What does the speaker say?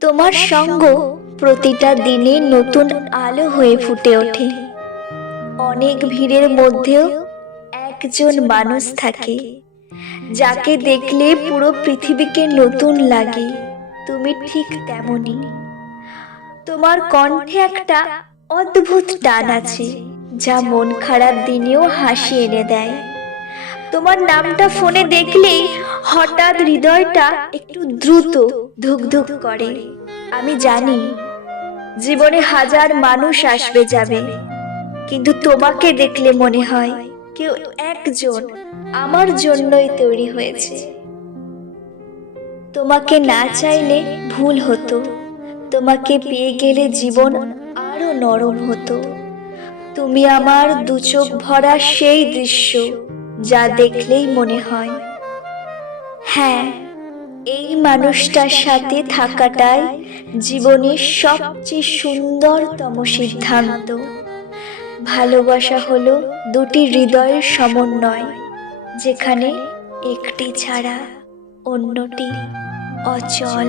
তোমার সঙ্গ প্রতিটা দিনে নতুন আলো হয়ে ফুটে ওঠে। অনেক ভিড়ের মধ্যেও একজন মানুষ থাকে যাকে দেখলে পুরো পৃথিবীকে নতুন লাগে। তুমি ঠিক তেমনই। তোমার কণ্ঠে একটা অদ্ভুত টান আছে যা মন খারাপ দিনেও হাসি এনে দেয়। তোমার নামটা ফোনে দেখলেই হঠাৎ হৃদয়টা একটু দ্রুত ধুকধুক করে। আমি জানি জীবনে হাজার মানুষ আসবে যাবে, কিন্তু তোমাকে দেখলে মনে হয় কেউ একজন আমার জন্যই তৈরি হয়েছে। তোমাকে না চাইলে ভুল হতো, তোমাকে পেয়ে গেলে জীবন আরো নরম হতো। তুমি আমার দু চোখ ভরা সেই দৃশ্য যা দেখলেই মনে হয়, হ্যাঁ, এই মানুষটার সাথে থাকাটাই জীবনের সবচেয়ে সুন্দরতম সিদ্ধান্ত। ভালোবাসা হলো দুটি হৃদয়ের সমন্বয়, যেখানে একটি ছাড়া অন্যটি অচল।